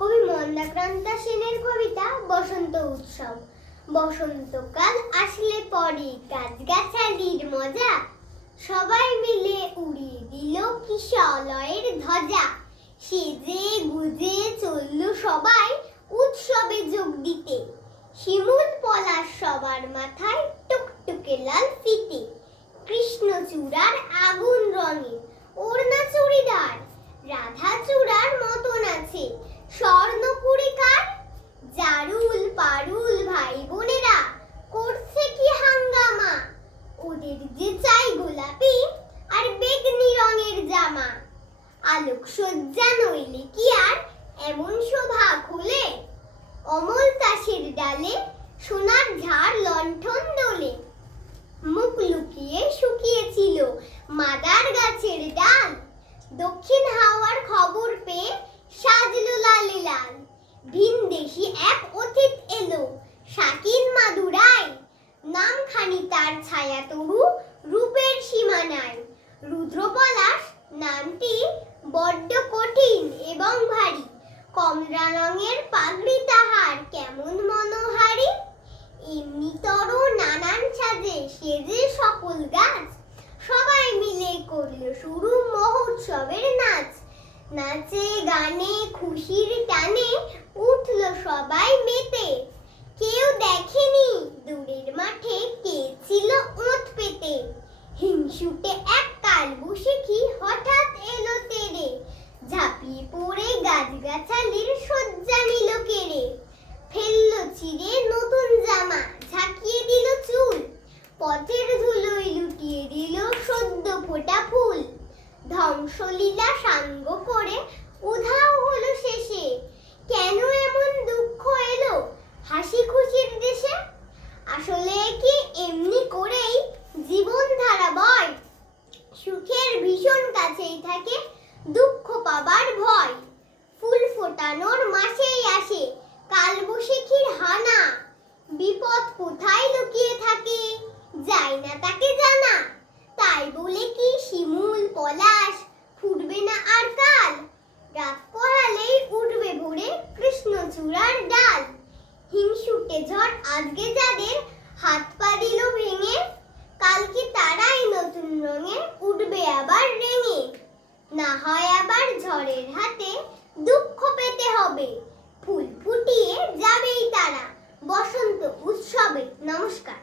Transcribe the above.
কবি মন্দাক্রান্তা সেনের কবিতা বসন্ত উৎসব। বসন্তকাল আসলে পরে গাছগাছালির মজা, সবাই মিলে উড়িয়ে দিল কিশলয়ের ধ্বজা। সেজে গুজে চলল সবাই উৎসবে যোগ দিতে, শিমুল পলাশ সবার মাথায় টুকটুকে লাল ফিতে। কৃষ্ণচূড়ার আগুন রঙে ওড়না চুড়িদার, রাধা চূড়ার মতন আছে স্বর্ণপুরিকার। জারুল পারুল ভাই বোনেরা করছে কি হাঙ্গামা, ওদের যে চাই গোলাপি আর বেগনি রঙের জামা। আলোক সজ্জা নইলে কি আর এমন শোভা খোলে, অমল তাসের ডালে সোনার ঝাড় লণ্ঠন দোলে। মুখ লুকিয়ে শুকিয়েছিল মাদার গাছের ডাল, দক্ষিণ হাওয়ার খবর পেয়ে সাজলো লালে লাল। ভিনদেশি এক অতিথ এলো শাকিন মাদুরায়, নামখানি তার ছায়া তরু রূপের সীমা নাই। রুদ্রপলাশ নামটি বড্ড কঠিন এবং ভারী, কমলা রঙের পাগড়ি তাহার কেমন মনোহারী। এমনিতর নানান সাজে সেজে সকল গাছ, সবাই মিলে করল শুরু মহোৎসবের নাচ। নাচে গানে খুশির টানে উঠল সবাই মেতে, কেউ দেখেনি দূরের মাঠে কে ছিল ওঁত পেতে। হিংসুটে এক কালবৈশাখী হঠাৎ এলো তেড়ে, ঝাঁপিয়ে পড়ে গাছগাছালির শয্যা নিল কেড়ে। ফেললো ছিঁড়ে নতুন জামা, ঝাঁকিয়ে দিল চুল, পথের ধুলোয় লুটিয়ে দিল সদ্য ফোটা ফুল। ধ্বংসলীলা সাঙ্গ করে উধাও হলো শেষে, কেন এমন দুঃখ এলো হাসি খুশির দেশে। আসলে কি এমনি করেই জীবন ধারা বয়, সুখের ভীষণ কাছেই থাকে দুঃখ পাবার ভয়। ফুল ফোটানোর মাসেই আসে কালবৈশাখীর হানা, বিপদ কোথায় লুকিয়ে থাকে যায় না তাকে জানা। তাই বলে কি শিমুল পলাশ ফুটবে না আর কাল, রাত পোহালেই উঠবে ভোরে কৃষ্ণচূড়ার ডাল। হিংসুটে ঝড় আজকে যাদের হাত পা দিল ভেঙে, কালকে তারাই নতুন রঙে উঠবে আবার রেঙে। না হয় আবার ঝড়ের হাতে দুঃখ পেতে হবে, ফুল ফুটিয়ে যাবেই তারা বসন্ত উৎসবে। নমস্কার।